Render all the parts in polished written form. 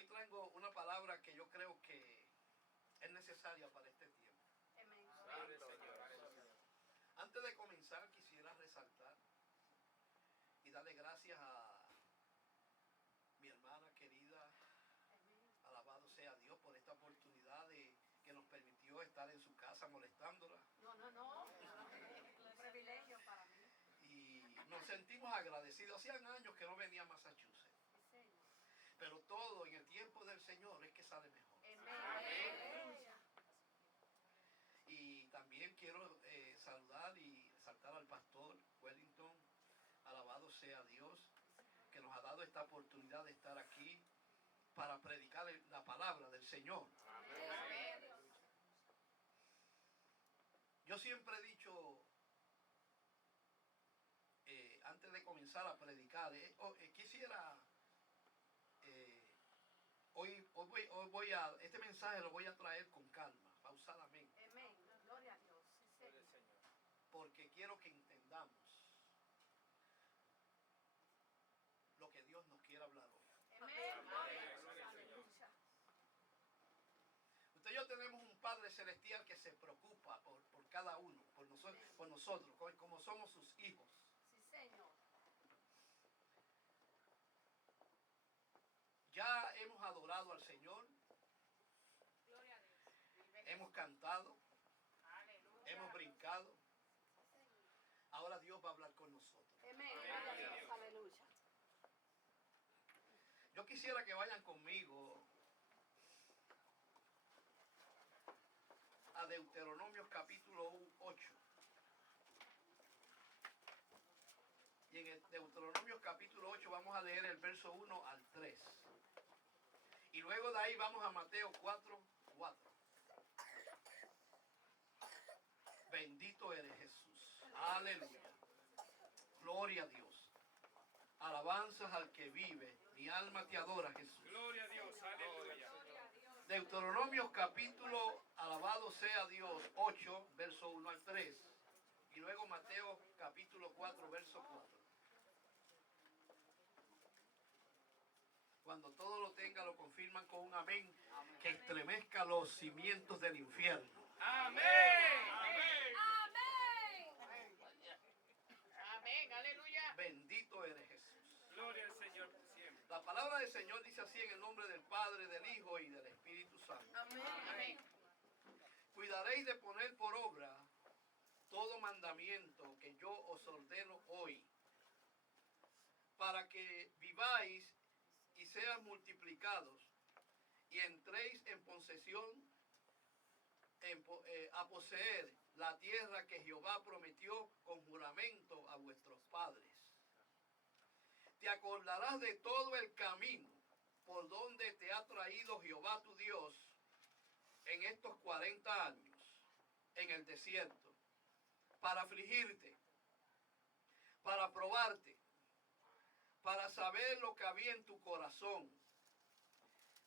Hoy traigo una palabra que yo creo que es necesaria para este tiempo. Amén. Antes de comenzar quisiera resaltar y darle gracias a mi hermana querida, alabado sea Dios por esta oportunidad que nos permitió estar en su casa molestándola. No. Un privilegio para mí. Y nos sentimos agradecidos. Hacían años que no venía a Massachusetts. Pero todo en el tiempo del Señor es que sale mejor. Amén. Y también quiero saludar y exaltar al pastor Wellington. Alabado sea Dios, que nos ha dado esta oportunidad de estar aquí para predicar la palabra del Señor. Amén. Yo siempre he dicho, antes de comenzar a predicar, quisiera, este mensaje lo voy a traer con calma, pausadamente. Amén. Gloria a Dios. Sí, Señor. Porque quiero que entendamos lo que Dios nos quiere hablar hoy. Amén. Gloria a Dios. Aleluya. Usted y yo tenemos un Padre Celestial que se preocupa por cada uno, por nosotros, como somos sus hijos. Sí, Señor. Ya hemos adorado al Señor, Gloria a Dios. hemos cantado, Aleluya. hemos brincado. Ahora Dios va a hablar con nosotros. Amén. Gloria a Dios. Aleluya. Yo quisiera que vayan conmigo a Deuteronomios capítulo 8. Y en el Deuteronomios capítulo 8 vamos a leer el verso 1 al 3. Y luego de ahí vamos a Mateo 4:4. Bendito eres Jesús. Aleluya. Gloria a Dios. Alabanzas al que vive. Mi alma te adora, Jesús. Gloria a Dios, aleluya. Deuteronomios capítulo, alabado sea Dios, 8, verso 1 al 3. Y luego Mateo capítulo 4, verso 4. Cuando todo lo tenga, lo confirman con un amén, que estremezca los cimientos del infierno. Amén. Amén. Amén, aleluya. Bendito eres Jesús. Gloria al Señor siempre. La palabra del Señor dice así en el nombre del Padre, del Hijo y del Espíritu Santo. Amén. Cuidaréis de poner por obra todo mandamiento que yo os ordeno hoy, para que viváis y sean multiplicados y entréis en posesión, a poseer la tierra que Jehová prometió con juramento a vuestros padres. Te acordarás de todo el camino por donde te ha traído Jehová tu Dios en estos 40 años en el desierto, para afligirte, para probarte, para saber lo que había en tu corazón,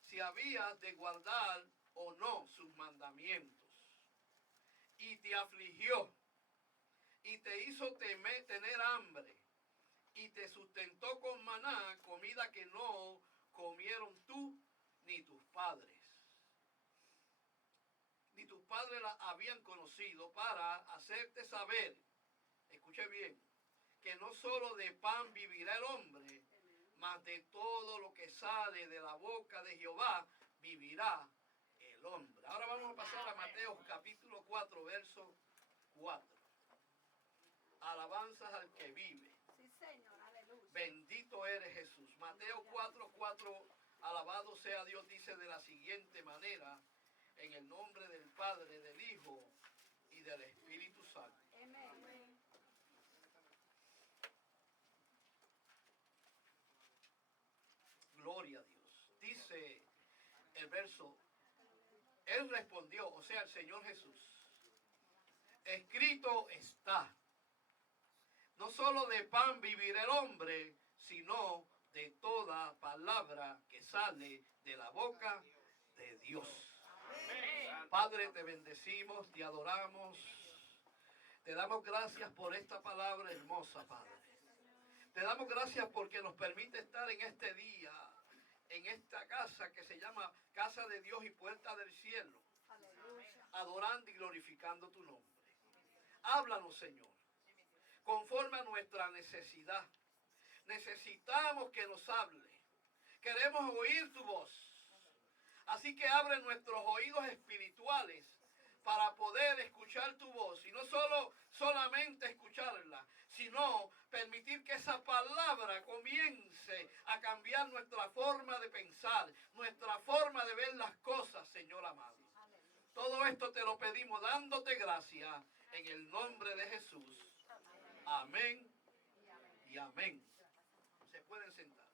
si habías de guardar o no sus mandamientos. Y te afligió, y te hizo tener hambre, y te sustentó con maná, comida que no comieron tú ni tus padres. Ni tus padres la habían conocido, para hacerte saber, escuche bien, que no solo de pan vivirá el hombre, mas de todo lo que sale de la boca de Jehová vivirá el hombre. Ahora vamos a pasar a Mateo capítulo 4, verso 4. Alabanzas al que vive. Sí, Señor. Aleluya. Bendito eres Jesús. Mateo 4:4, alabado sea Dios, dice de la siguiente manera, en el nombre del Padre, del Hijo y del Espíritu Santo. Amén. Gloria a Dios. Dice el verso, Él respondió, o sea, el Señor Jesús, escrito está, no solo de pan vivirá el hombre, sino de toda palabra que sale de la boca de Dios. Amén. Padre, te bendecimos, te adoramos, te damos gracias por esta palabra hermosa, Padre. Te damos gracias porque nos permite estar en este día en esta casa que se llama Casa de Dios y Puerta del Cielo, Aleluya. adorando y glorificando tu nombre. Háblanos, Señor, conforme a nuestra necesidad. Necesitamos que nos hable. Queremos oír tu voz. Así que abre nuestros oídos espirituales para poder escuchar tu voz. Y no solamente escucharla, sino permitir que esa palabra comience a cambiar nuestra forma de pensar, nuestra forma de ver las cosas, Señor amado. Todo esto te lo pedimos dándote gracias en el nombre de Jesús. Amén y amén. Se pueden sentar.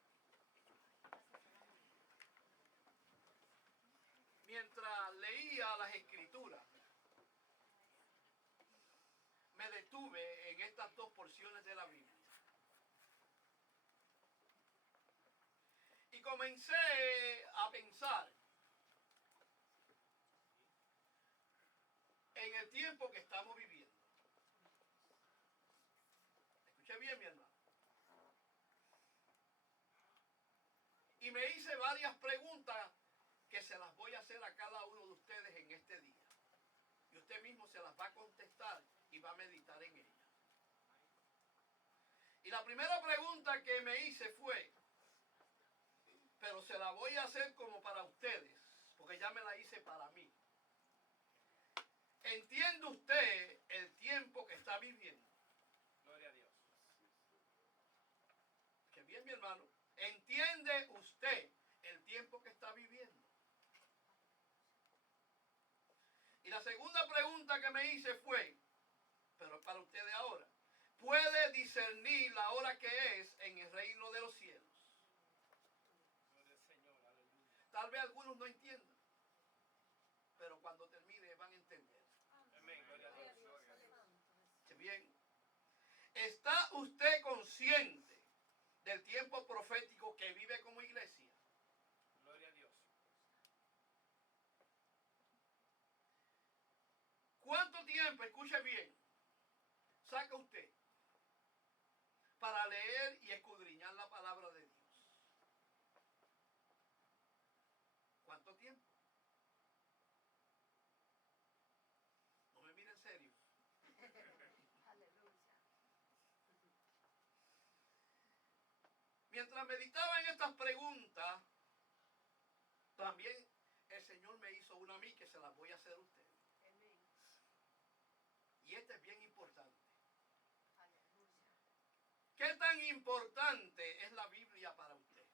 Mientras leía las escrituras, me detuve en estas dos porciones de la Biblia. Y comencé a pensar en el tiempo que estamos viviendo. Escuché bien, mi hermano. Y me hice varias preguntas que se las voy a hacer a cada uno de ustedes en este día. Y usted mismo se las va a contestar y va a meditar en ellas. Y la primera pregunta que me hice fue, pero se la voy a hacer como para ustedes, porque ya me la hice para mí. ¿Entiende usted el tiempo que está viviendo? Gloria a Dios. Que bien, mi hermano. ¿Entiende usted el tiempo que está viviendo? Y la segunda pregunta que me hice fue, pero es para ustedes ahora, ¿puede discernir la hora que es en el reino de los cielos? Gloria al Señor. Aleluya. Tal vez algunos no entiendan, pero cuando termine van a entender. Amén. Gloria a Dios. ¿Sí bien? ¿Está usted consciente del tiempo profético que vive como iglesia? Gloria a Dios. ¿Cuánto tiempo, escuche bien, saca usted para leer y escudriñar la palabra de Dios? ¿Cuánto tiempo? No me miren serio. Aleluya. Mientras meditaba en estas preguntas, también el Señor me hizo una a mí que se las voy a hacer a ustedes. Y esta es bien importante. Aleluya. ¿Qué tan importante es la Biblia para usted?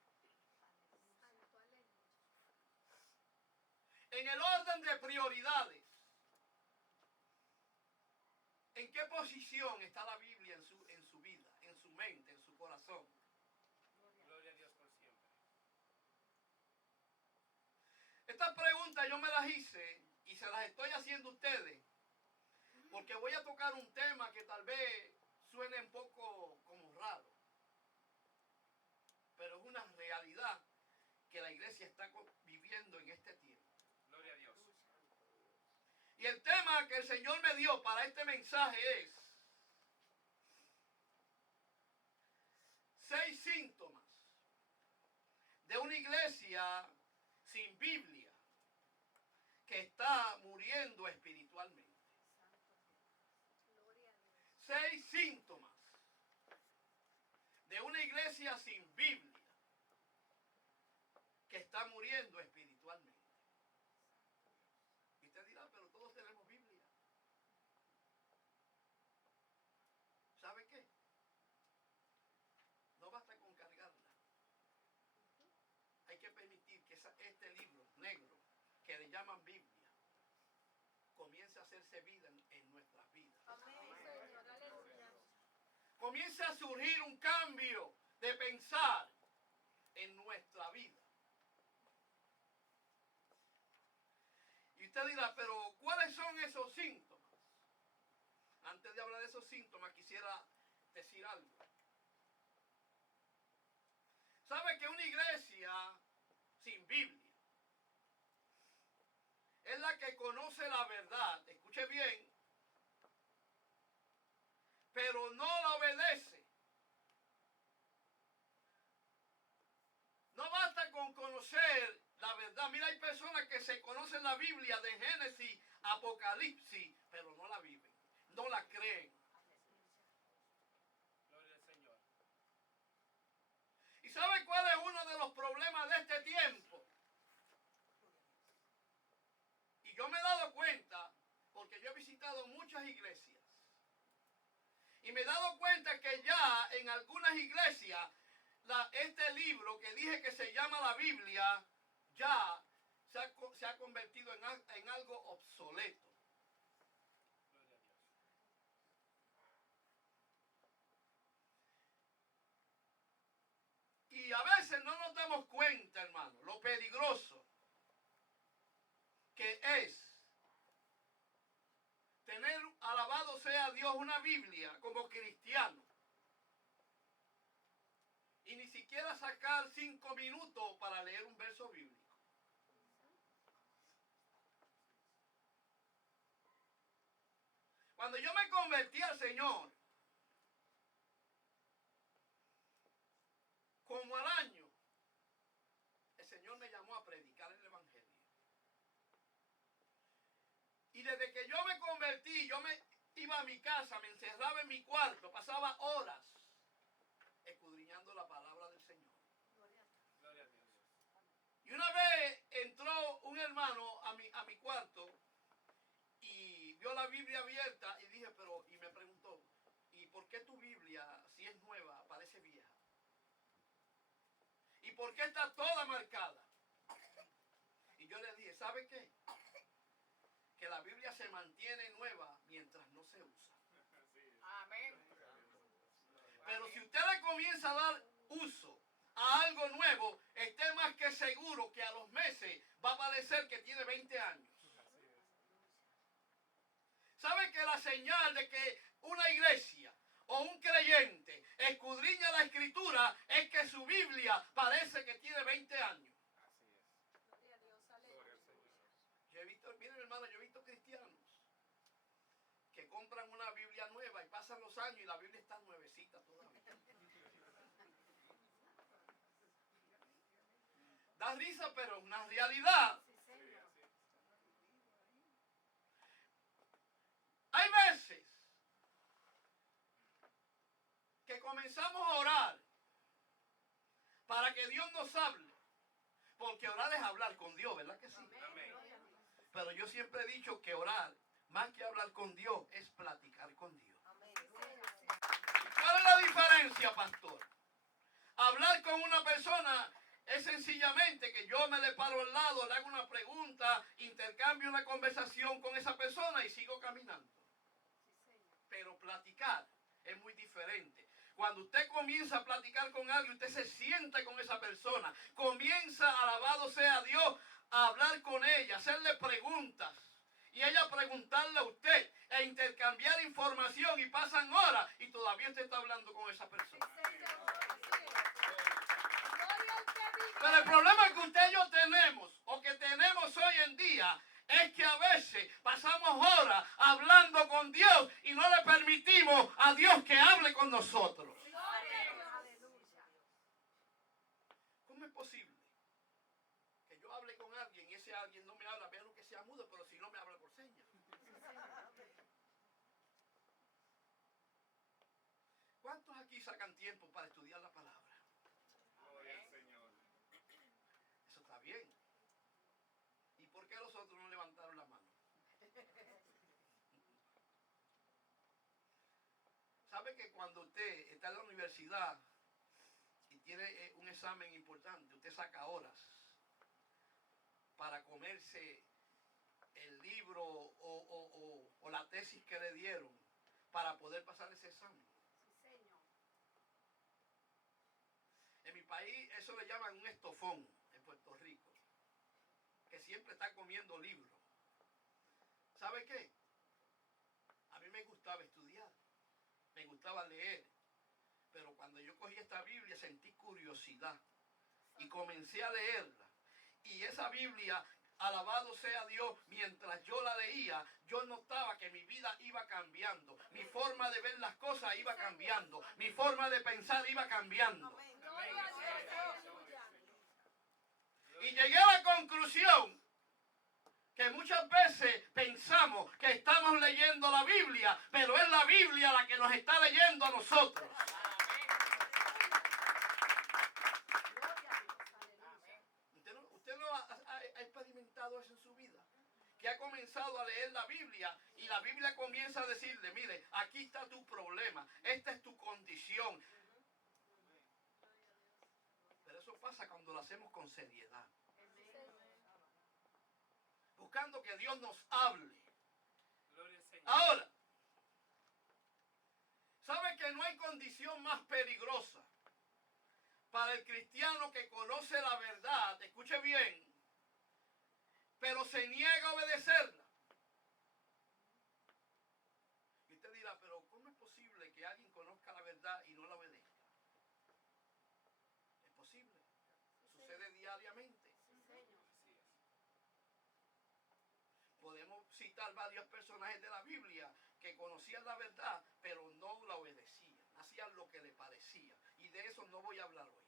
En el orden de prioridades, ¿en qué posición está la Biblia en su vida, en su mente, en su corazón? Gloria a Dios por siempre. Estas preguntas yo me las hice y se las estoy haciendo a ustedes porque voy a tocar un tema que tal vez suene un poco como raro, pero es una realidad que la iglesia está viviendo en este tiempo. Gloria a Dios. Y el tema que el Señor me dio para este mensaje es 6 síntomas de una iglesia sin Biblia que está muriendo espiritualmente. 6 síntomas de una iglesia sin Biblia que está muriendo espiritualmente. Y usted dirá, pero todos tenemos Biblia. ¿Sabe qué? No basta con cargarla. Hay que permitir que este libro negro, que le llaman Biblia, comience a hacerse vida en nuestras vidas. Amén, Señor. Aleluya. Comience a surgir un cambio de pensar en nuestra vida. Y usted dirá, pero ¿cuáles son esos síntomas? Antes de hablar de esos síntomas, quisiera decir algo. ¿Sabe que una iglesia sin Biblia es la que conoce la verdad? Escuche bien. Pero no la obedece. No basta con con conocer la verdad. Mira, hay personas que se conocen la Biblia de Génesis, Apocalipsis, pero no la viven, no la creen. Gloria al Señor. ¿Y sabe cuál es uno de los problemas de este tiempo? Y yo me he dado cuenta, porque yo he visitado muchas iglesias, y me he dado cuenta que ya en algunas iglesias, este libro que dije que se llama la Biblia, ya se ha convertido en algo obsoleto. Gloria a Dios. Y a veces no nos damos cuenta, hermano, lo peligroso que es tener, alabado sea Dios, una Biblia como cristiano. Y ni siquiera sacar 5 minutos para leer un verso bíblico. Cuando yo me convertí al Señor, como al año, el Señor me llamó a predicar el Evangelio. Y desde que yo me convertí, yo me iba a mi casa, me encerraba en mi cuarto, pasaba horas escudriñando la palabra del Señor. Gloria a Dios. Y una vez entró un hermano a mi cuarto y vio la Biblia abierta y dije, y me preguntó, ¿y por qué tu Biblia, si es nueva, parece vieja? ¿Y por qué está toda marcada? Y yo le dije, ¿sabe qué? Que la Biblia se mantiene nueva mientras no se usa. Amén. Pero si usted le comienza a dar uso a algo nuevo, esté más que seguro que a los meses va a parecer que tiene 20 años. ¿Sabe que la señal de que una iglesia o un creyente escudriña la escritura es que su Biblia parece que tiene 20 años? Así es. Gloria al Señor. Yo he visto, miren hermano, yo he visto cristianos que compran una Biblia nueva y pasan los años y la Biblia está nuevecita todavía. Da risa, pero es una realidad. Hay veces que comenzamos a orar para que Dios nos hable, porque orar es hablar con Dios, ¿verdad que sí? Amén. Pero yo siempre he dicho que orar, más que hablar con Dios, es platicar con Dios. ¿Cuál es la diferencia, pastor? Hablar con una persona es sencillamente que yo me le paro al lado, le hago una pregunta, intercambio una conversación con esa persona y sigo caminando. Pero platicar es muy diferente. Cuando usted comienza a platicar con alguien, usted se sienta con esa persona, comienza, alabado sea Dios, a hablar con ella, hacerle preguntas y ella preguntarle a usted e intercambiar información y pasan horas y todavía usted está hablando con esa persona. Pero el problema que usted y yo tenemos, o que tenemos hoy en día, es que a veces pasamos horas hablando con Dios y no le permitimos a Dios que hable con nosotros. ¿Cómo es posible que yo hable con alguien y ese alguien no me habla, vea lo que sea mudo, pero si no me habla por señas? ¿Cuántos aquí sacan tiempo para estudiar la palabra? Gloria al Señor. Eso está bien. ¿Y por qué los otros no levantaron la mano? ¿Sabe que cuando usted está en la universidad y tiene un examen importante, usted saca horas para comerse el libro o la tesis que le dieron para poder pasar ese examen? En mi país eso le llaman un estofón en Puerto Rico, que siempre está comiendo libros. ¿Sabe qué? A mí me gustaba estudiar, me gustaba leer, pero cuando yo cogí esta Biblia sentí curiosidad y comencé a leerla. Y esa Biblia, alabado sea Dios, mientras yo la leía, yo notaba que mi vida iba cambiando, mi forma de ver las cosas iba cambiando, mi forma de pensar iba cambiando. conclusión que muchas veces pensamos que estamos leyendo la Biblia, pero es la Biblia la que nos está leyendo a nosotros. ¿Usted no ha experimentado eso en su vida? Que ha comenzado a leer la Biblia y la Biblia comienza a decirle, mire, aquí está tu problema, esta es tu condición. Pero eso pasa cuando lo hacemos con seriedad. Buscando que Dios nos hable. Ahora, ¿sabe que no hay condición más peligrosa para el cristiano que conoce la verdad? Escuche bien, pero se niega a obedecerla. Y usted dirá, pero ¿cómo es posible que alguien conozca la verdad y no la obedezca? Es posible. Sucede diariamente. Podemos citar varios personajes de la Biblia que conocían la verdad, pero no la obedecían. Hacían lo que les parecía. Y de eso no voy a hablar hoy.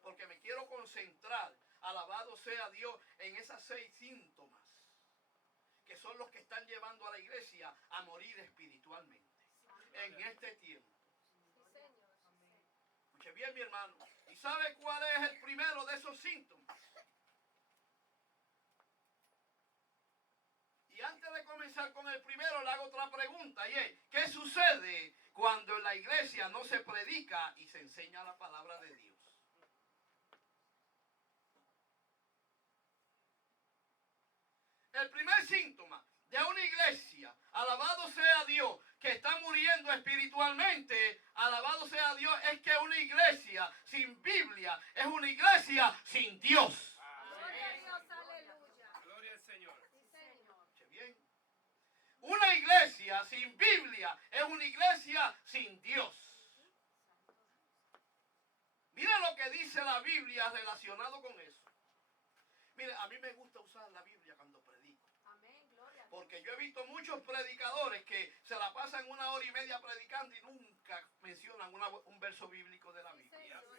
Porque me quiero concentrar, alabado sea Dios, en esas 6 síntomas que son los que están llevando a la iglesia a morir espiritualmente en este tiempo. Escuche bien, mi hermano. ¿Y sabe cuál es el primero de esos síntomas? Y antes de comenzar con el primero, le hago otra pregunta, y es, ¿qué sucede cuando en la iglesia no se predica y se enseña la palabra de Dios? El primer síntoma de una iglesia, alabado sea Dios, que está muriendo espiritualmente, alabado sea Dios, es que una iglesia sin Biblia es una iglesia sin Dios. Gloria a Dios, aleluya. Gloria al Señor. Sí, Señor. Escuche bien. Una iglesia sin Biblia es una iglesia sin Dios. Mira lo que dice la Biblia relacionado con eso. Mire, a mí me gusta usar la Biblia cuando predico. Amén, gloria a Dios. Porque yo he visto muchos predicadores que se la pasan 1 hora y media predicando y nunca mencionan un verso bíblico de la Sí, Biblia. Señor.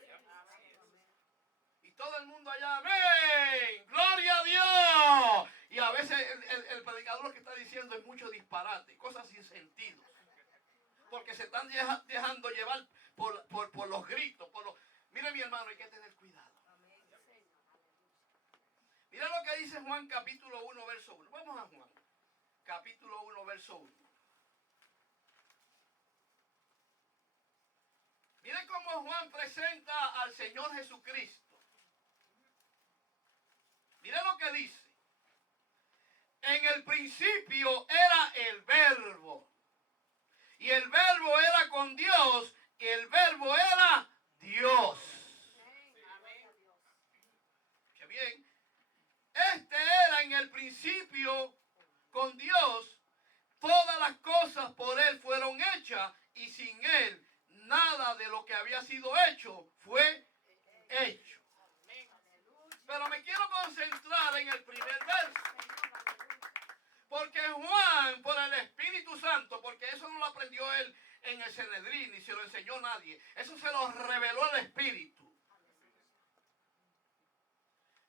Y todo el mundo allá, amén, gloria a Dios. Y a veces el predicador lo que está diciendo es mucho disparate, cosas sin sentido. Porque se están dejando llevar por los gritos. Mire, mi hermano, hay que tener cuidado. Mira lo que dice Juan capítulo 1, verso 1. Vamos a Juan, capítulo 1, verso 1. Mire cómo Juan presenta al Señor Jesucristo. Mire lo que dice. En el principio era el Verbo. Y el Verbo era con Dios. Y el Verbo era Dios. Qué bien. Este era en el principio con Dios. Todas las cosas por Él fueron hechas. Y sin Él nada de lo que había sido hecho fue hecho. Pero me quiero concentrar en el primer verso. Porque Juan, por el Espíritu Santo, porque eso no lo aprendió él en el Sanedrín, ni se lo enseñó nadie. Eso se lo reveló el Espíritu.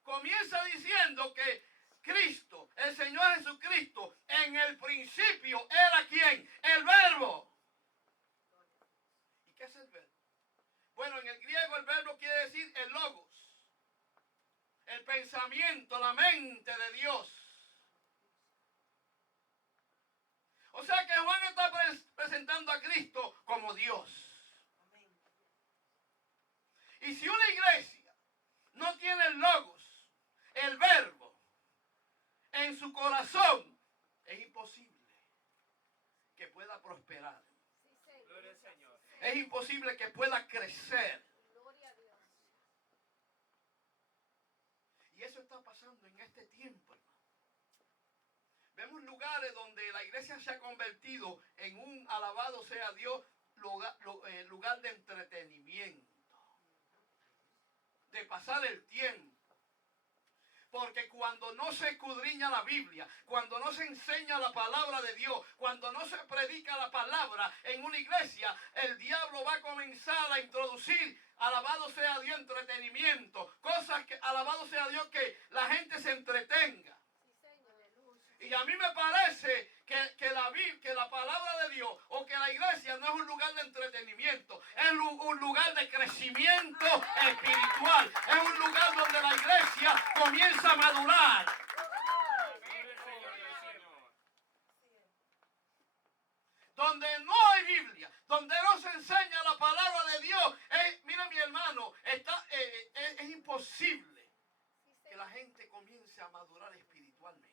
Comienza diciendo que Cristo, el Señor Jesucristo, en el principio era ¿quién? El Verbo. ¿Y qué es el Verbo? Bueno, en el griego el Verbo quiere decir el Logos. El pensamiento, la mente de Dios. O sea que Juan está presentando a Cristo como Dios. Y si una iglesia no tiene el Logos, el Verbo, en su corazón, es imposible que pueda prosperar. Gloria al Señor. Es imposible que pueda crecer. Y eso está pasando en este tiempo, hermano. Vemos lugares donde la iglesia se ha convertido en un, alabado sea Dios, lugar de entretenimiento. De pasar el tiempo. Porque cuando no se escudriña la Biblia, cuando no se enseña la palabra de Dios, cuando no se predica la palabra en una iglesia, el diablo va a comenzar a introducir, alabado sea Dios, entretenimiento, cosas que alabado sea Dios, que la gente se entretenga. Y a mí me parece que la palabra de Dios o que la iglesia no es un lugar de entretenimiento, es un lugar de crecimiento espiritual, es un lugar donde la iglesia comienza a madurar. Donde no hay Biblia, donde no se enseña la palabra de Dios, mire mi hermano, es imposible que la gente comience a madurar espiritualmente.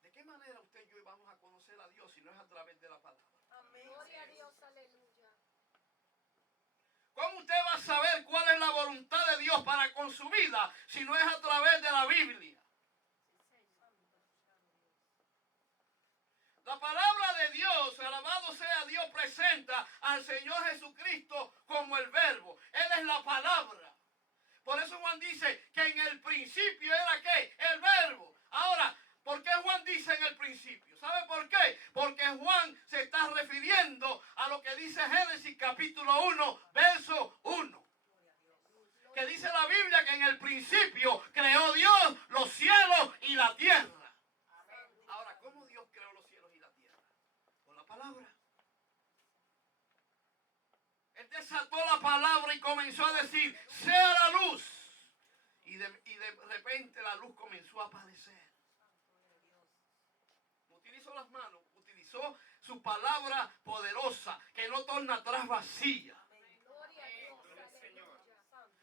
¿De qué manera usted y yo vamos a conocer a Dios si no es a través de la palabra? Gloria a Dios, aleluya. ¿Cómo usted va a saber cuál es la voluntad de Dios para con su vida si no es a través de la Biblia? La palabra de Dios, alabado sea Dios, presenta al Señor Jesucristo como el verbo. Él es la palabra. Por eso Juan dice que en el principio era ¿qué? El verbo. Ahora, ¿por qué Juan dice en el principio? ¿Sabe por qué? Porque Juan se está refiriendo a lo que dice Génesis capítulo 1, verso 1. Que dice la Biblia que en el principio creó Dios los cielos y la tierra. Ahora, ¿cómo Dios creó los cielos y la tierra? Con la palabra. Él desató la palabra y comenzó a decir, sea la luz. Y de repente la luz comenzó a aparecer. No utilizó las manos, utilizó su palabra poderosa, que no torna atrás vacía.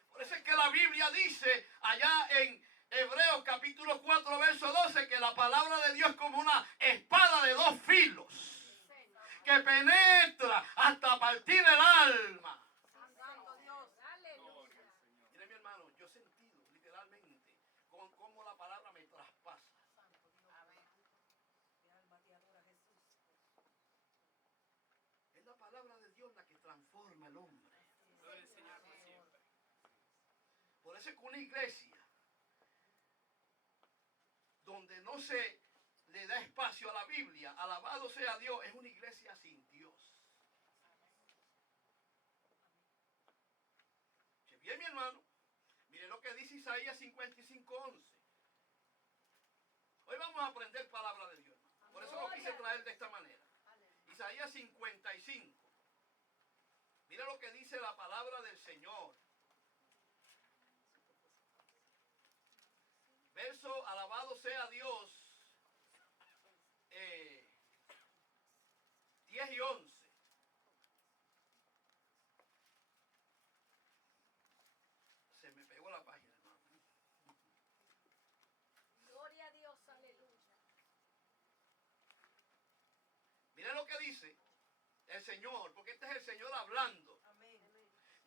Por eso es que la Biblia dice allá en Hebreos capítulo 4, verso 12, que la palabra de Dios es como una espada de dos filos, que penetra hasta partir el alma. Mire mi hermano, yo he sentido literalmente cómo la palabra me traspasa. Es la palabra de Dios la que transforma al hombre. Por eso es que una iglesia donde no se le da espacio a la Biblia, alabado sea Dios, es una iglesia sin Dios. Bien, mi hermano, mire lo que dice Isaías 55:11. Hoy vamos a aprender palabra de Dios, hermano. Por eso lo quise traer de esta manera. Isaías 55. Mire lo que dice la palabra del Señor. Verso, alabado sea Dios, 10 y 11. Se me pegó la página, hermano. Gloria a Dios, aleluya. Mira lo que dice el Señor, porque este es el Señor hablando.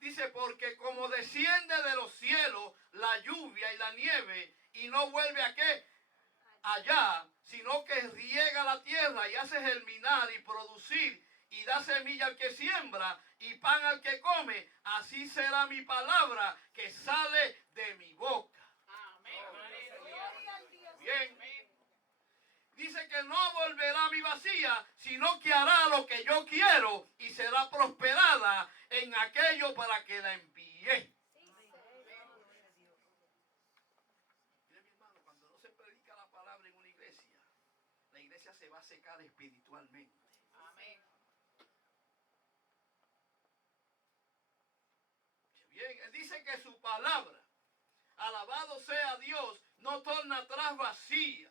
Dice, porque como desciende de los cielos la lluvia y la nieve y no vuelve a qué, allá, sino que riega la tierra y hace germinar y producir y da semilla al que siembra y pan al que come, así será mi palabra que sale de mi boca. Bien. Dice que no volverá a mi vacía, sino que hará lo que yo quiero y será prosperada en aquello para que la envíe. Mire mi hermano, cuando no se predica la palabra en una iglesia, la iglesia se va a secar espiritualmente. Amén. Bien, él dice que su palabra, alabado sea Dios, no torna atrás vacía,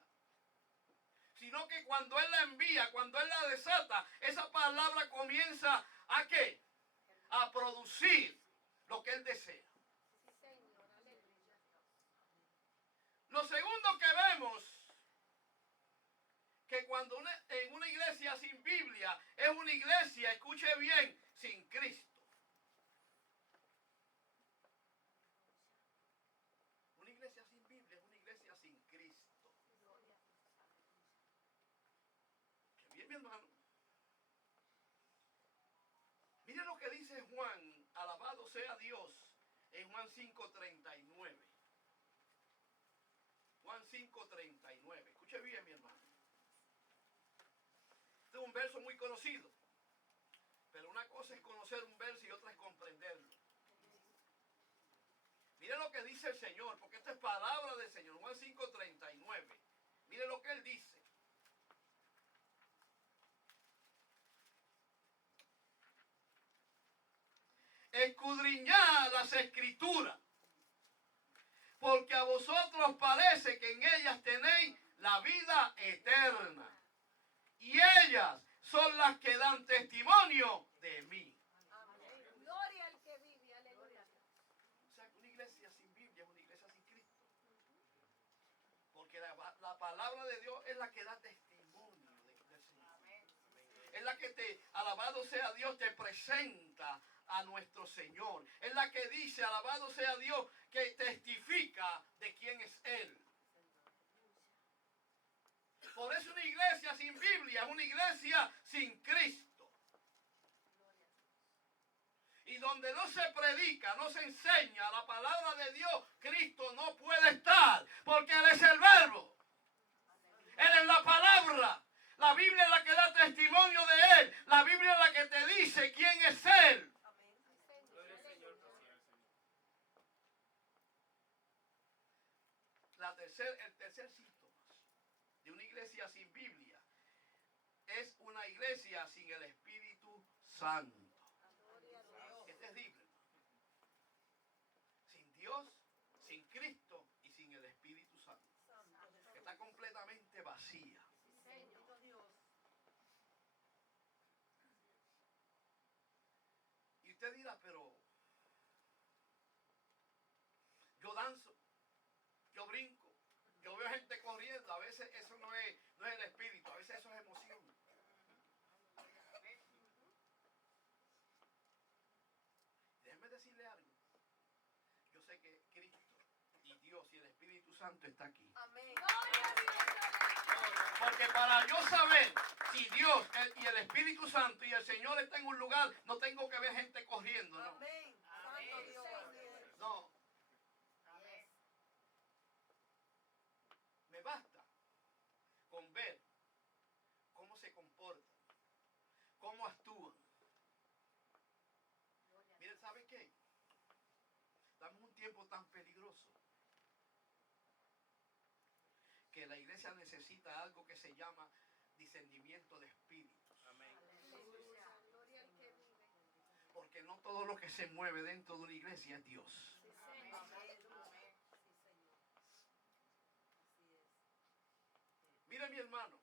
sino que cuando Él la envía, cuando Él la desata, esa palabra comienza ¿a qué? A producir lo que Él desea. Lo segundo que vemos, que cuando en una iglesia sin Biblia, es una iglesia, escuche bien, sin Cristo. Una iglesia sin Biblia es una iglesia sin Cristo. Bien, mi hermano. Mira lo que dice Juan, alabado sea Dios, en Juan 5:39. Juan 5:39. Escuche bien, mi hermano. Este es un verso muy conocido. Pero una cosa es conocer un verso y otra es comprenderlo. Mire lo que dice el Señor, porque esta es palabra del Señor. Juan 5:39. Mire lo que Él dice. Escudriñad las Escrituras, porque a vosotros parece que en ellas tenéis la vida eterna. Y ellas son las que dan testimonio de mí. Amén. Gloria al que vive, aleluya. O sea, que una iglesia sin Biblia es una iglesia sin Cristo. Porque la palabra de Dios es la que da testimonio del Señor. Es la que alabado sea Dios, te presenta a nuestro Señor. Es la que dice, alabado sea Dios, que testifica de quién es Él. Por eso una iglesia sin Biblia es una iglesia sin Cristo. Y donde no se predica, no se enseña la palabra de Dios, Cristo no puede estar, porque Él es el Verbo. Él es la palabra. La Biblia es la que da testimonio de Él. La Biblia es la que te dice quién es Él. El tercer síntoma de una iglesia sin Biblia es una iglesia sin el Espíritu Santo. Es terrible. Sin Dios, sin Cristo y sin el Espíritu Santo. Está completamente vacía. Y usted dirá, pero yo danzo, yo brinco, yo veo gente corriendo. A veces eso no es el espíritu, a veces eso es emoción. Déjeme decirle algo. Yo sé que Cristo y Dios y el Espíritu Santo está aquí. Amén. Porque para yo saber si Dios y el Espíritu Santo y el Señor está en un lugar, no tengo que ver gente corriendo, no. Amén. Santo Dios. No. Me basta con ver cómo se comportan, cómo actúan. Miren, ¿saben qué? Estamos en un tiempo tan peligroso que la iglesia necesita algo que se llama discernimiento de espíritus. Porque no todo lo que se mueve dentro de una iglesia es Dios. Mire, mi hermano,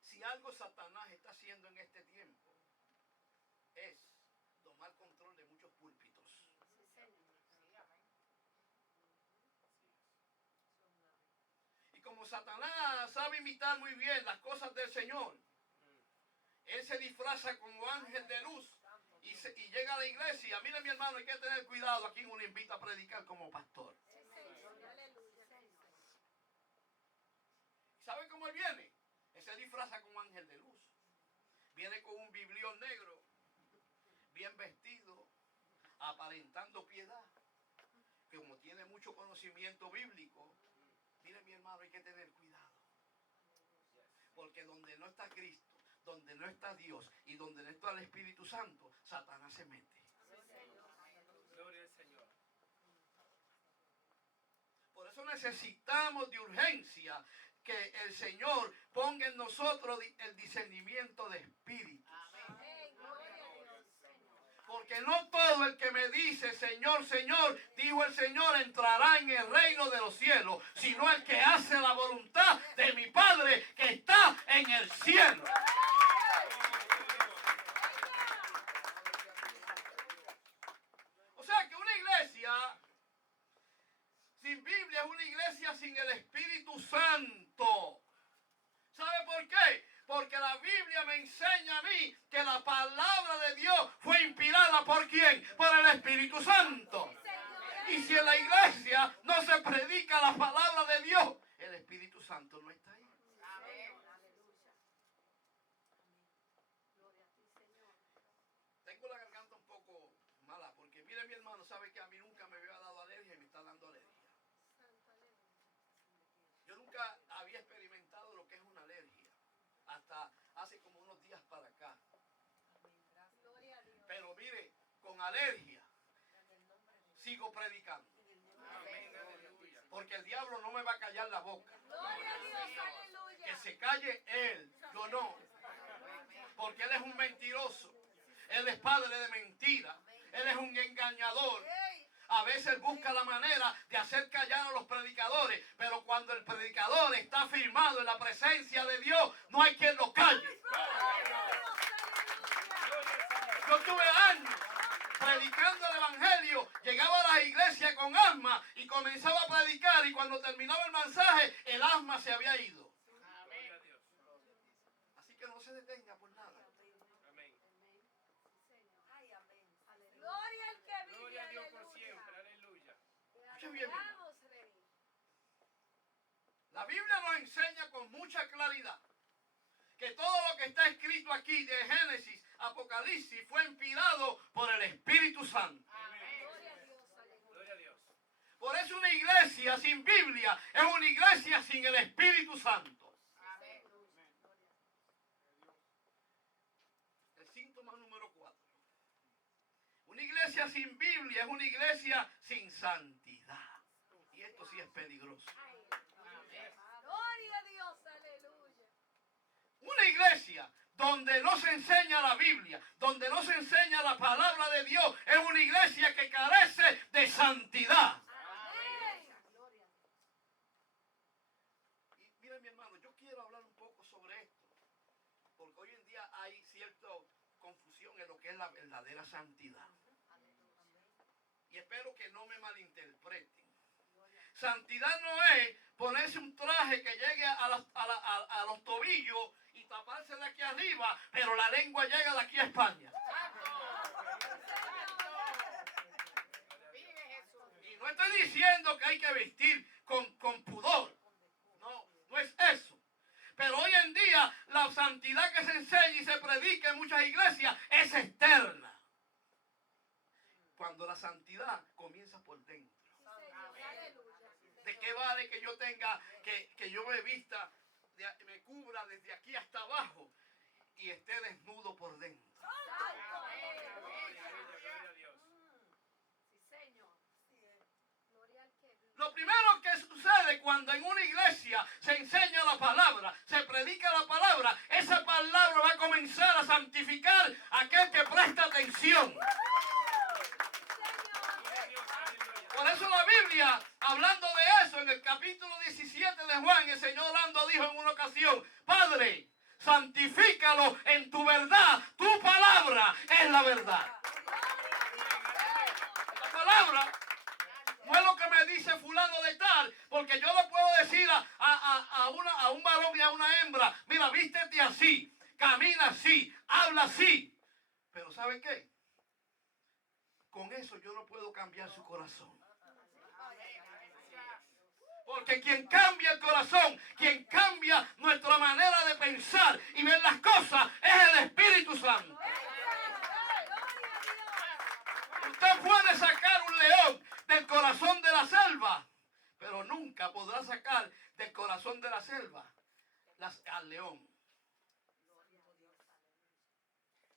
si algo Satanás está haciendo en este tiempo es tomar control de muchos púlpitos. Y como Satanás sabe imitar muy bien las cosas del Señor, él se disfraza como ángel de luz y llega a la iglesia. Mire, mi hermano, hay que tener cuidado a quien uno invita a predicar como pastor. ¿Sabe cómo él viene? Él se disfraza como ángel de luz. Viene con un biblión negro, bien vestido, aparentando piedad. Que como tiene mucho conocimiento bíblico, mire, mi hermano, hay que tener cuidado. Porque donde no está Cristo, donde no está Dios y donde no está el Espíritu Santo, Satanás se mete. Gloria al Señor. Por eso necesitamos de urgencia que el Señor ponga en nosotros el discernimiento de espíritus. Porque no todo el que me dice Señor, Señor, dijo el Señor, entrará en el reino de los cielos, sino el que hace la voluntad de mi Padre que está en el cielo. O sea que una iglesia sin Biblia es una iglesia sin el Espíritu Santo. ¿Sabe por qué? Porque la Biblia me enseña a mí que la palabra de Dios fue inspirada ¿por quién? Por el Espíritu Santo. Y si en la iglesia no se predica la palabra de Dios, el Espíritu Santo no está ahí. Tengo la garganta un poco mala porque mire, mi hermano, sabe que a mí nunca me había dado alergia y me está dando alergia. Yo nunca había experimentado lo que es una alergia hasta hace como unos días para acá. Pero mire, con alergia sigo predicando. Porque el diablo no me va a callar la boca. Gloria a Dios, aleluya. Que se calle él, yo no. Porque él es un mentiroso. Él es padre de mentira. Él es un engañador. A veces busca la manera de hacer callar a los predicadores, pero cuando el predicador está firmado en la presencia de Dios, no hay quien lo calle. Yo tuve años predicando el evangelio, llegaba a la iglesia con asma y comenzaba a predicar, y cuando terminaba el mensaje, el asma se había ido. Así que no se detenga por nada. Gloria al que vive, Gloria a Dios por aleluya. siempre. Aleluya. Escuche bien, mi hermano. Vamos, Rey. La Biblia nos enseña con mucha claridad que todo lo que está escrito aquí de Génesis, Apocalipsis, fue inspirado por el Espíritu Santo. Gloria a Dios, aleluya. Gloria a Dios. Por eso una iglesia sin Biblia es una iglesia sin el Espíritu Santo. El síntoma número 4. Una iglesia sin Biblia es una iglesia sin santidad. Y esto sí es peligroso. Gloria a Dios, aleluya. Una iglesia donde no se enseña la Biblia, donde no se enseña la palabra de Dios, es una iglesia que carece de santidad. Amén. Y mira, mi hermano, yo quiero hablar un poco sobre esto, porque hoy en día hay cierta confusión en lo que es la verdadera santidad. Y espero que no me malinterpreten. Santidad no es ponerse un traje que llegue a los tobillos y taparse de aquí arriba, pero la lengua llega de aquí a España. Y no estoy diciendo que hay que vestir con pudor. No, no es eso. Pero hoy en día la santidad que se enseña y se predica en muchas iglesias es externa. Cuando la santidad comienza por dentro. ¿De qué vale que yo tenga, que yo me vista, me cubra desde aquí hasta abajo y esté desnudo por dentro? Gloria a Dios. Sí, Señor. Gloria al que vive. Lo primero que sucede cuando en una iglesia se enseña la palabra, se predica la palabra, esa palabra va a comenzar a santificar a aquel que presta atención. Por eso la Biblia, hablando de eso, en el capítulo 17 de Juan, el Señor orando dijo en una ocasión: Padre, santifícalo en tu verdad, tu palabra es la verdad. La palabra no es lo que me dice fulano de tal, porque yo le puedo decir a un varón y a una hembra: mira, vístete así, camina así, habla así. Pero ¿sabe qué? Con eso yo no puedo cambiar su corazón. Porque quien cambia el corazón, quien cambia nuestra manera de pensar y ver las cosas, es el Espíritu Santo. Usted puede sacar un león del corazón de la selva, pero nunca podrá sacar del corazón de la selva al león.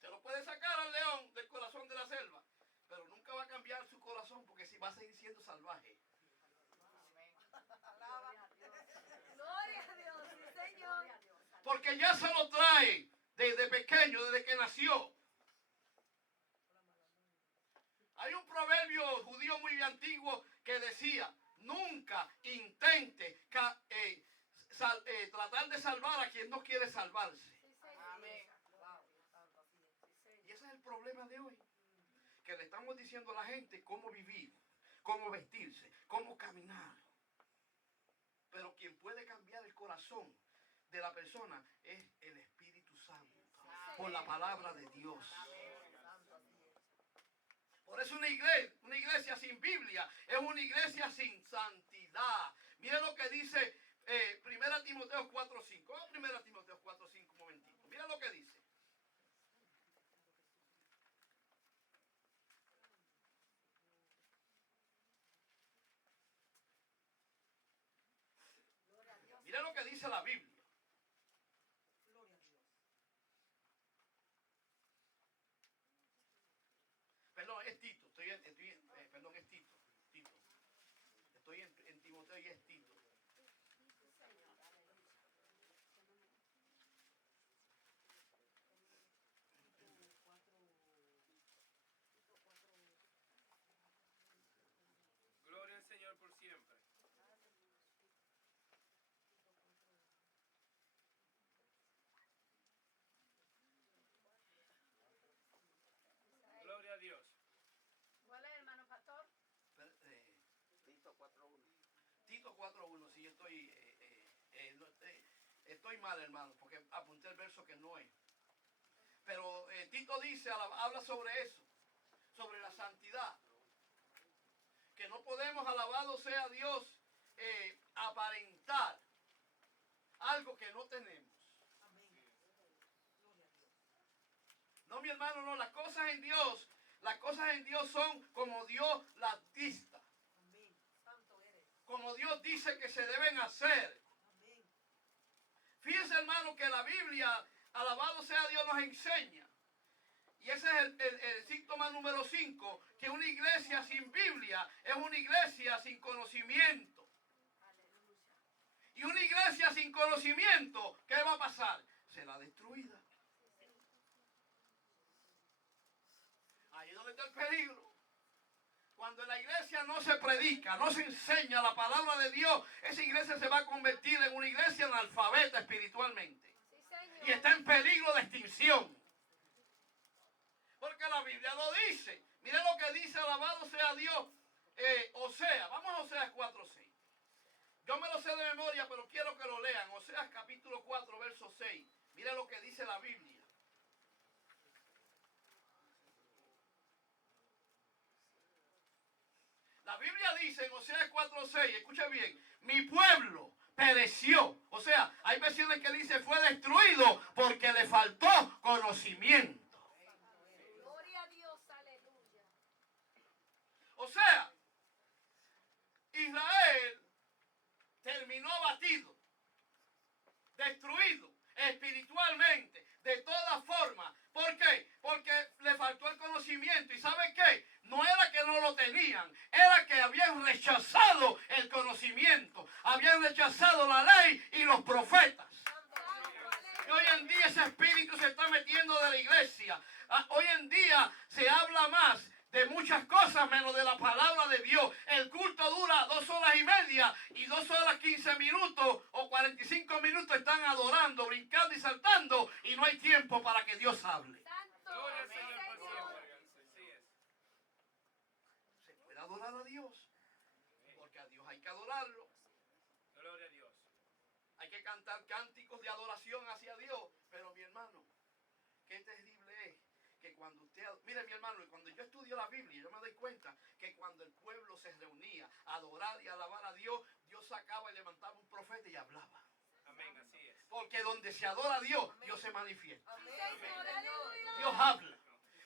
Se lo puede sacar al león del corazón de la selva, pero nunca va a cambiar su corazón, porque si va a seguir siendo salvaje. Gloria a Dios, sí, Señor. Porque ya se lo trae desde pequeño, desde que nació. Hay un proverbio judío muy antiguo que decía: nunca intente tratar de salvar a quien no quiere salvarse. Y ese es el problema de hoy, que le estamos diciendo a la gente cómo vivir, cómo vestirse, cómo caminar. Pero quien puede cambiar el corazón de la persona es el Espíritu Santo, por la palabra de Dios. Por eso una iglesia sin Biblia es una iglesia sin santidad. Miren lo que dice 1 Timoteo 4:5. Vamos a 1 Timoteo 4:5 un momentito. Miren lo que dice. Miren lo que dice la Biblia. Perdón, es Tito. Estoy en Tito. Estoy en Timoteo. hoy es Tito. Gloria al Señor por siempre. Gloria a Dios. ¿Cuál es, hermano pastor? Tito 4.1. Tito 4.1, sí, estoy mal, hermano, porque apunté el verso que no es. Pero Tito dice, habla sobre eso, sobre la santidad. Que no podemos, alabado sea Dios, aparentar algo que no tenemos. No, mi hermano, no, las cosas en Dios son como Dios las dicta. Como Dios dice que se deben hacer. Fíjense, hermano, que la Biblia, alabado sea Dios, nos enseña. Y ese es el síntoma número 5, que una iglesia sin Biblia es una iglesia sin conocimiento. Y una iglesia sin conocimiento, ¿qué va a pasar? Será destruida. Ahí es donde está el peligro. Cuando en la iglesia no se predica, no se enseña la palabra de Dios, esa iglesia se va a convertir en una iglesia analfabeta espiritualmente. Y está en peligro de extinción. Porque la Biblia lo dice. Miren lo que dice, alabado sea Dios. Oseas, vamos a Oseas 4:6. Yo me lo sé de memoria, pero quiero que lo lean. Oseas capítulo 4, verso 6. Miren lo que dice la Biblia. La Biblia dice en Oseas 4:6, escucha bien, mi pueblo pereció. O sea, hay versiones que dice fue destruido porque le faltó conocimiento. Gloria a Dios, aleluya. O sea, Israel terminó abatido, destruido espiritualmente, de todas formas. ¿Por qué? Porque le faltó el conocimiento. ¿Y sabe qué? No era que no lo tenían, era que habían rechazado el conocimiento, habían rechazado la ley y los profetas. Y hoy en día ese espíritu se está metiendo de la iglesia. Hoy en día se habla más de muchas cosas menos de la palabra de Dios. El culto dura 2 horas y media y 2 horas 15 minutos o 45 minutos están adorando, brincando y saltando y no hay tiempo para que Dios hable. Gloria al Señor por siempre. Así es. Se puede adorar a Dios, porque a Dios hay que adorarlo. Gloria a Dios. Hay que cantar cánticos de adoración hacia Dios. Pero mi hermano, qué terrible es que cuando usted, mire mi hermano, cuando yo estudio la Biblia, yo me doy cuenta que cuando el pueblo se reunía a adorar y alabar a Dios, Dios sacaba y levantaba un profeta y hablaba. Amén, así es. Porque donde se adora a Dios, Dios se manifiesta. Aleluya. Dios habla.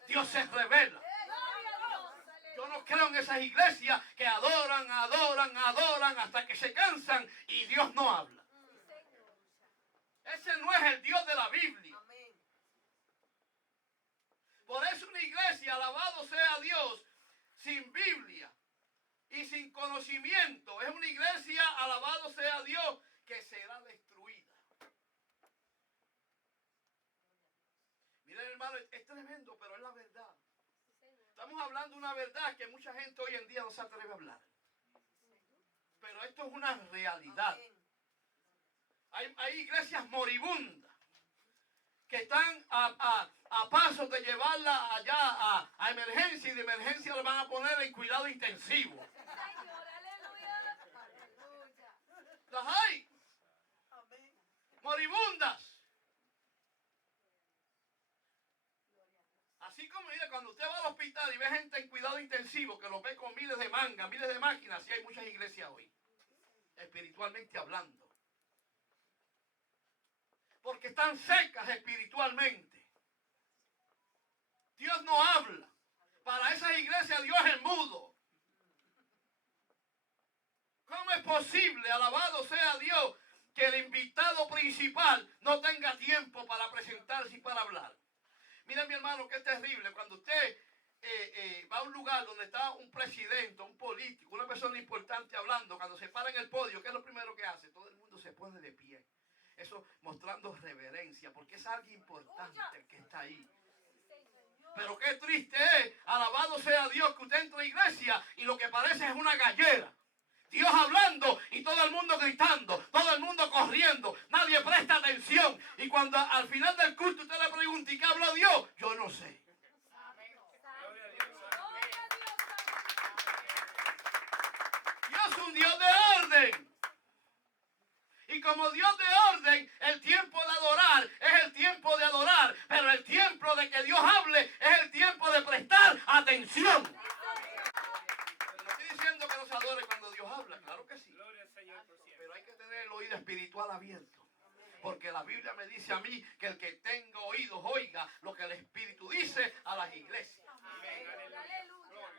Dios se revela. Gloria a Dios, aleluya. Yo no creo en esas iglesias que adoran hasta que se cansan y Dios no habla. Ese no es el Dios de la Biblia. Por eso una iglesia, alabado sea Dios, sin Biblia y sin conocimiento, es una iglesia, alabado sea Dios, que será destruida. Miren, hermano, es tremendo, pero es la verdad. Estamos hablando de una verdad que mucha gente hoy en día no se atreve a hablar. Pero esto es una realidad. Hay iglesias moribundas que están a pasos de llevarla allá a emergencia y de emergencia la van a poner en cuidado intensivo. Señor, aleluya. Aleluya. Las hay. Moribundas. Así como mira, cuando usted va al hospital y ve gente en cuidado intensivo que lo ve con miles de mangas, miles de máquinas, sí hay muchas iglesias hoy, espiritualmente hablando. Porque están secas espiritualmente. Dios no habla. Para esas iglesias Dios es mudo. ¿Cómo es posible, alabado sea Dios, que el invitado principal no tenga tiempo para presentarse y para hablar? Mira, mi hermano, que es terrible. Cuando usted va a un lugar donde está un presidente, un político, una persona importante hablando, cuando se para en el podio, ¿qué es lo primero que hace? Todo el mundo se pone de pie. Eso mostrando reverencia, porque es alguien importante el que está ahí. Pero qué triste es, alabado sea Dios, que usted entra a la iglesia y lo que parece es una gallera. Dios hablando y todo el mundo gritando, todo el mundo corriendo, nadie presta atención. Y cuando al final del culto usted le pregunta, ¿y qué habla Dios? Yo no sé. Gloria a Dios. Dios es un Dios de orden. Y como Dios de orden, el tiempo de adorar es el tiempo de adorar. Pero el tiempo de que Dios hable es el tiempo de prestar atención. No estoy diciendo que no se adore cuando Dios habla, claro que sí. Gloria al Señor por siempre. Pero hay que tener el oído espiritual abierto. Porque la Biblia me dice a mí que el que tenga oídos oiga lo que el Espíritu dice a las iglesias. Amén. Aleluya.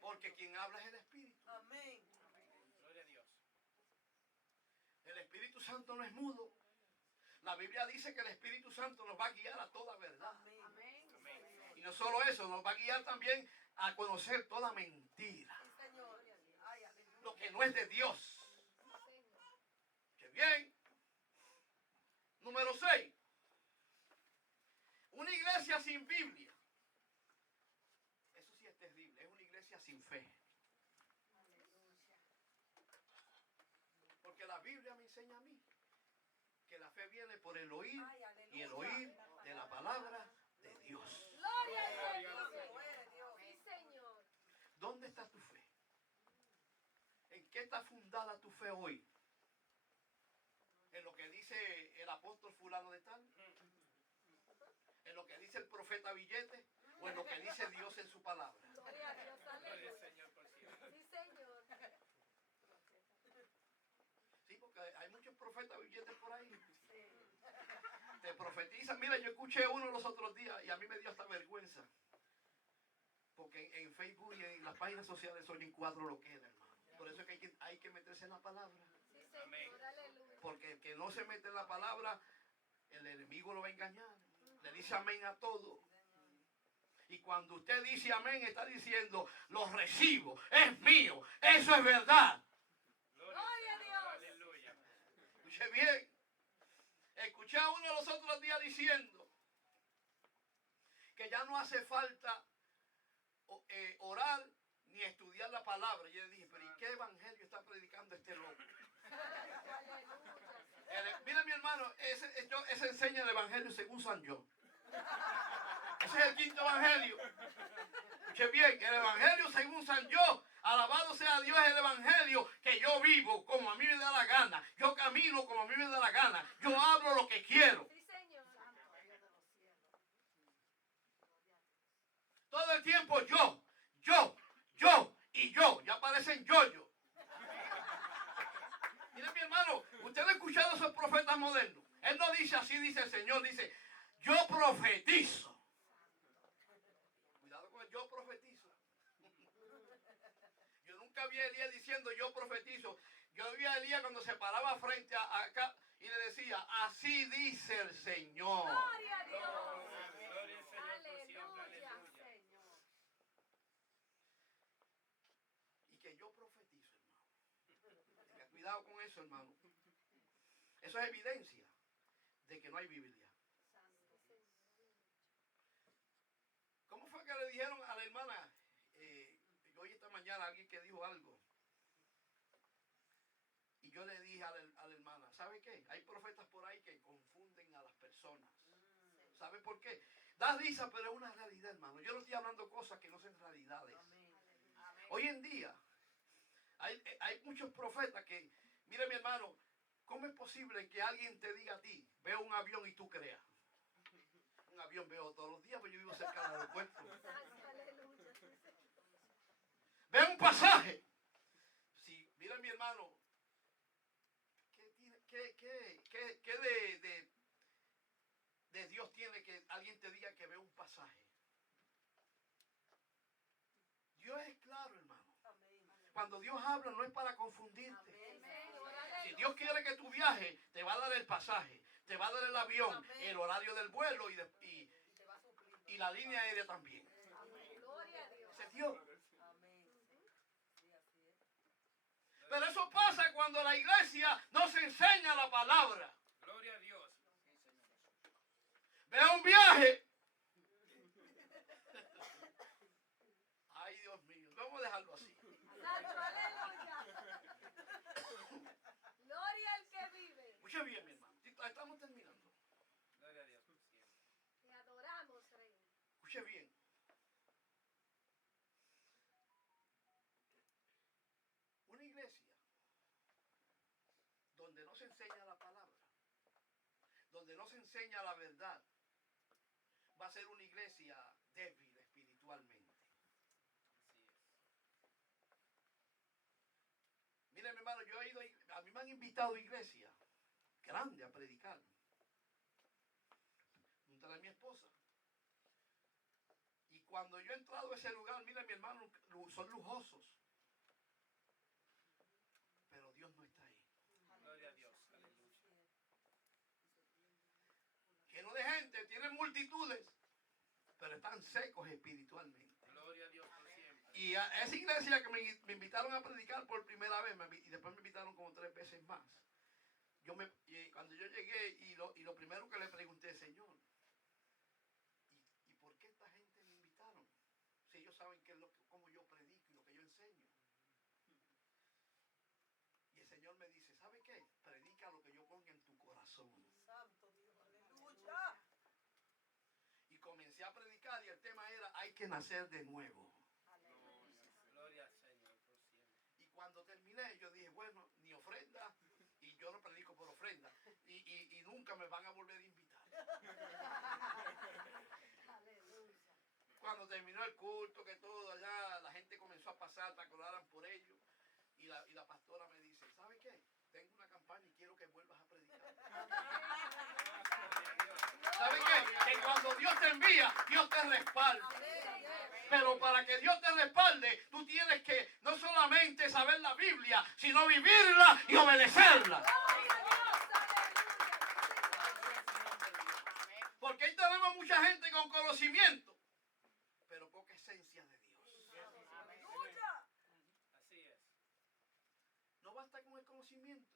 Porque quien habla es el Espíritu. Gloria a Dios. El Espíritu Santo no es mudo. La Biblia dice que el Espíritu Santo nos va a guiar a toda verdad. Y no solo eso, nos va a guiar también a conocer toda mentira. Lo que no es de Dios. Qué bien. Número 6. Una iglesia sin Biblia. Eso sí es terrible. Es una iglesia sin fe. Porque la Biblia me enseña a mí que la fe viene por el oír y el oír de la palabra de Dios. ¿Dónde está tu fe? ¿En qué está fundada tu fe hoy? ¿En lo que dice el apóstol fulano de tal? ¿En lo que dice el profeta Billete? ¿O en lo que dice Dios en su palabra? Gloria al Señor por siempre. Sí, porque hay muchos profetas Billetes por ahí. Te profetizan. Mira, yo escuché uno los otros días y a mí me dio hasta vergüenza. Porque en Facebook y en las páginas sociales son en 4 lo que era, hermano. Por eso es que hay que meterse en la palabra. Amén. Porque el que no se mete en la palabra, el enemigo lo va a engañar. Le dice amén a todo. Y cuando usted dice amén, está diciendo, lo recibo, es mío, eso es verdad. Gloria a Dios. Aleluya. Escuche bien. Escuché a uno los otros días diciendo que ya no hace falta orar ni estudiar la palabra. Yo le dije, pero ¿y qué evangelio está predicando este loco? Mira, mi hermano, ese enseña el evangelio según San John. Ese es el 5.º evangelio. Escuche bien, el evangelio según San John. Alabado sea Dios, es el evangelio que yo vivo como a mí me da la gana. Yo camino como a mí me da la gana. Yo hablo lo que quiero. Todo el tiempo yo y yo. Ya parecen yo. Mire, mi hermano, usted ha escuchado a esos profetas modernos. Él no dice así, dice el Señor, dice, yo profetizo. Cuidado con el yo profetizo. Yo nunca vi a Elías diciendo yo profetizo. Yo vi a Elías cuando se paraba frente a acá y le decía, así dice el Señor. Gloria al Señor por siempre. Aleluya. Y que yo profetizo, hermano. Tenga cuidado con eso, hermano. Eso es evidencia de que no hay Biblia. ¿Cómo fue que le dijeron a la hermana? Hoy esta mañana alguien que dijo algo. Y yo le dije a la hermana, ¿sabe qué? Hay profetas por ahí que confunden a las personas. ¿Sabe por qué? Da risa, pero es una realidad, hermano. Yo no estoy hablando cosas que no son realidades. Hoy en día hay muchos profetas que, mire mi hermano, ¿cómo es posible que alguien te diga a ti, veo un avión y tú creas? Un avión veo todos los días, porque yo vivo cerca del aeropuerto. Veo un pasaje. Sí, mira mi hermano, ¿qué de Dios tiene que alguien te diga que ve un pasaje? Dios es claro, hermano. Cuando Dios habla no es para confundirte. Si Dios quiere que tú viajes, te va a dar el pasaje, te va a dar el avión, el horario del vuelo y la línea aérea también. cuando la iglesia no se enseña la palabra. Gloria a Dios. Ve a un viaje. Ay, Dios mío, vamos a dejarlo así. Santo, aleluya. Gloria al que vive. Escuche bien, mi hermano. Estamos terminando. Gloria a Dios. Te adoramos, Rey. Escuche bien. Una iglesia donde no se enseña la palabra, donde no se enseña la verdad, va a ser una iglesia débil espiritualmente. Mire, mi hermano, yo he ido, a mí me han invitado a iglesias grandes a predicar. Junto a mi esposa. Y cuando yo he entrado a ese lugar, mire, mi hermano, son lujosos. Pero Dios no está ahí. Gloria a Dios. Aleluya. Lleno de gente, tienen multitudes, pero están secos espiritualmente. Gloria a Dios por siempre. Y a esa iglesia que me invitaron a predicar por primera vez, y después me invitaron como 3 veces más. Cuando yo llegué, y lo primero que le pregunté, Señor, ¿y por qué esta gente me invitaron? Si ellos saben cómo yo predico y lo que yo enseño. Y el Señor me dice, ¿sabe qué? Predica lo que yo ponga en tu corazón. Santo Dios, aleluya. Y comencé a predicar y el tema era, hay que nacer de nuevo. Gloria al Señor por siempre. Y cuando terminé, yo dije, bueno, ni ofrenda, y yo no predico por ofrenda, y nunca me van a volver a invitar. Aleluya. Cuando terminó el culto, que todo allá, la gente comenzó a pasar para que oraran por ellos, y la pastora me dice, ¿sabe qué? Tengo una campaña y quiero que vuelvas a predicar. ¿Sabe qué? Que cuando Dios te envía, Dios te respalda. Pero para que Dios te respalde, tú tienes que no solamente saber la Biblia, sino vivirla y obedecerla. Porque ahí tenemos mucha gente con conocimiento, pero poca esencia de Dios. Así es. No basta con el conocimiento.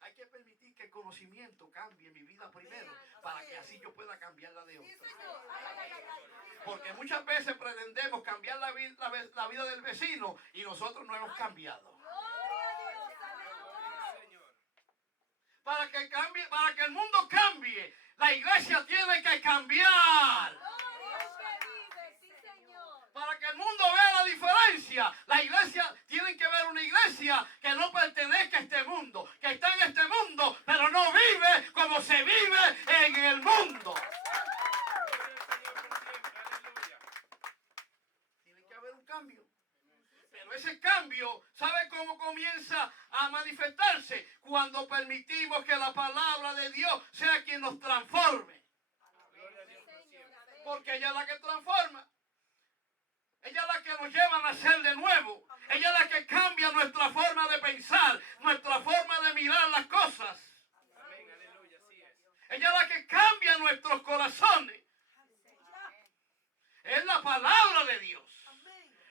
Hay que permitir que el conocimiento cambie mi vida primero, para que así yo pueda cambiar la de otros. Porque muchas veces pretendemos cambiar la vida del vecino y nosotros no hemos cambiado. Señor. Para que el mundo cambie, la iglesia tiene que cambiar. Para que el mundo vea la diferencia, la iglesia tiene que ver una iglesia que no pertenezca a este mundo, que está en este mundo, pero no vive como se vive en el mundo. Tiene que haber un cambio. Pero ese cambio, ¿sabe cómo comienza a manifestarse? Cuando permitimos que la palabra de Dios sea quien nos transforme. Porque ella es la que transforma. Ella es la que nos lleva a nacer de nuevo. Ella es la que cambia nuestra forma de pensar, nuestra forma de mirar las cosas. Amén, aleluya, así es. Ella es la que cambia nuestros corazones. Es la palabra de Dios.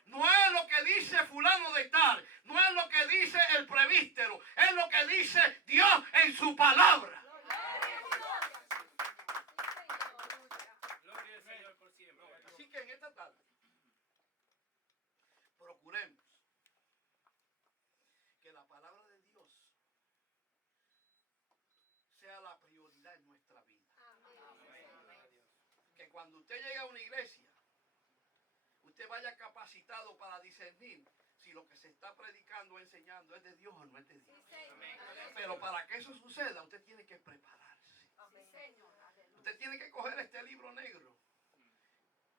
No es lo que dice fulano de tal. No es lo que dice el presbítero. Es lo que dice Dios en su palabra. Gloria al Señor por siempre. Así que en esta tarde procuremos que la palabra de Dios sea la prioridad en nuestra vida. Que cuando usted llegue a una iglesia, usted vaya capacitado para discernir si lo que se está predicando o enseñando es de Dios o no es de Dios. Pero para que eso suceda, usted tiene que prepararse. Usted tiene que coger este libro negro,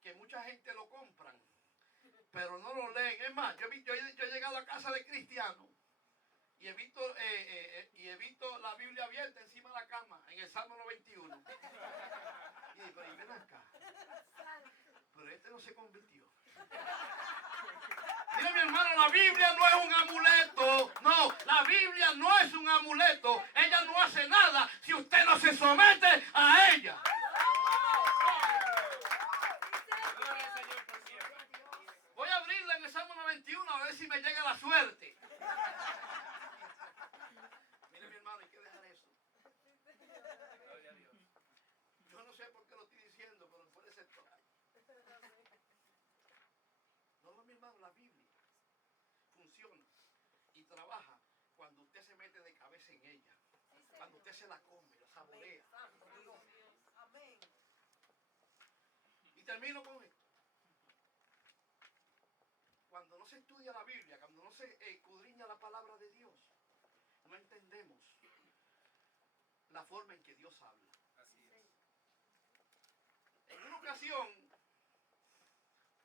que mucha gente lo compran, pero no lo leen. Es más, yo he llegado a casa de cristianos y he visto la Biblia abierta encima de la cama, en el Salmo 91. Y digo, pero ven acá. Pero este no se convirtió. Dile, mi hermano, la Biblia no es un amuleto. No, la Biblia no es un amuleto. Ella no hace nada si usted no se somete a ella. Gloria al Señor por siempre. Voy a abrirla en el Salmo 91 a ver si me llega la suerte. funciona y trabaja cuando usted se mete de cabeza en ella. Cuando usted se la come, la saborea. Amén. Y termino con esto. Cuando no se estudia la Biblia, cuando no se escudriña la palabra de Dios, no entendemos la forma en que Dios habla. Así es. En una ocasión,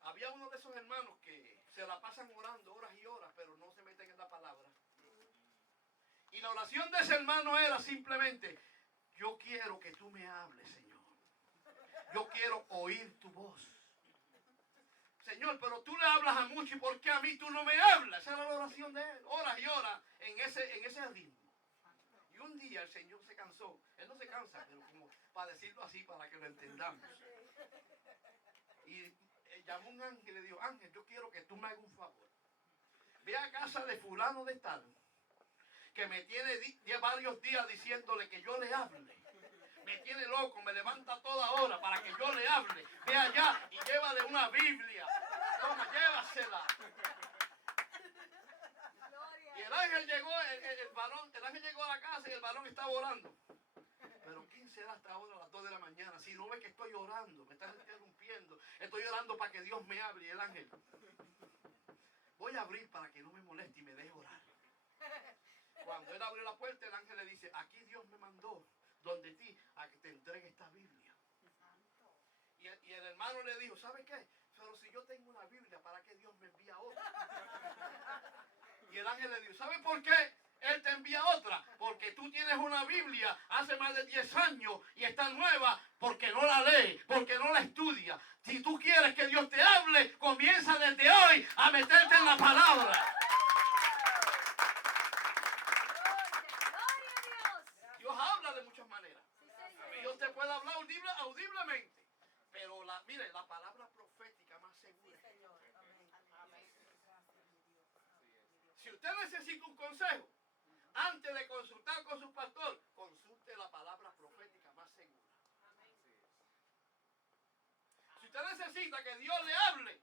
había uno de esos hermanos que se la pasan orando horas y horas, pero no se meten en la palabra. Y la oración de ese hermano era simplemente: yo quiero que tú me hables, Señor. Yo quiero oír tu voz. Señor, pero tú le hablas a muchos, ¿y por qué a mí tú no me hablas? Esa era la oración de él, horas y horas en ese ritmo. Y un día el Señor se cansó. Él no se cansa, pero como para decirlo así, para que lo entendamos. Y llamó un ángel y le dijo: Ángel, yo quiero que tú me hagas un favor. Ve a casa de fulano de tal, que me tiene varios días diciéndole que yo le hable. Me tiene loco, me levanta a toda hora para que yo le hable. Ve allá y llévale una Biblia. Toma, llévasela. Y el ángel llegó, el ángel llegó a la casa y el varón estaba orando. Pero ¿quién será hasta ahora a las 2 de la mañana? Si no ve que estoy orando, me están interrumpiendo. Estoy orando para que Dios me hable. Y el ángel: voy a abrir para que no me moleste y me deje orar. Cuando él abrió la puerta, el ángel le dice: aquí Dios me mandó donde ti a que te entregue esta Biblia. Y el hermano le dijo: ¿sabe qué? Pero si yo tengo una Biblia, ¿para qué Dios me envía otra? Y el ángel le dijo: ¿sabe por qué Él te envía otra? Porque tú tienes una Biblia hace más de 10 años y está nueva porque no la lee, porque no la estudia. Si tú quieres que Dios te hable, comienza desde hoy a meterte en la palabra. Dios habla de muchas maneras. Dios te puede hablar audiblemente. Pero mire, la palabra profética más segura. Si usted necesita un consejo, antes de consultar con su pastor, consulte la palabra profética más segura. Si usted necesita que Dios le hable,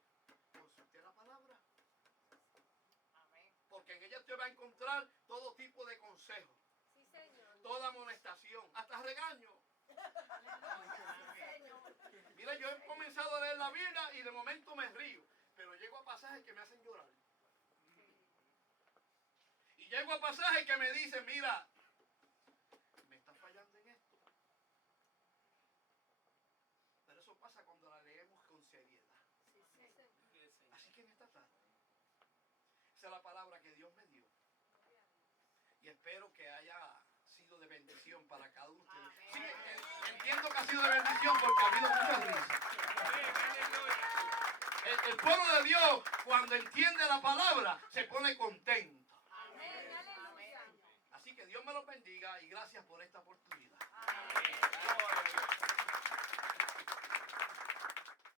consulte la palabra. Porque en ella usted va a encontrar todo tipo de consejos. Toda amonestación, hasta regaño. Mira, yo he comenzado a leer la Biblia y de momento me río, pero llego a pasajes que me hacen llorar. Y llego a pasajes que me dicen: mira, me está fallando en esto. Pero eso pasa cuando la leemos con seriedad. Así que en esta tarde, esa es la palabra que Dios me dio. Y espero que haya sido de bendición para cada uno de ustedes. Sí, entiendo que ha sido de bendición porque ha habido muchas risas. El pueblo de Dios, cuando entiende la palabra, se pone contento. Así que Dios me los bendiga y gracias por esta oportunidad.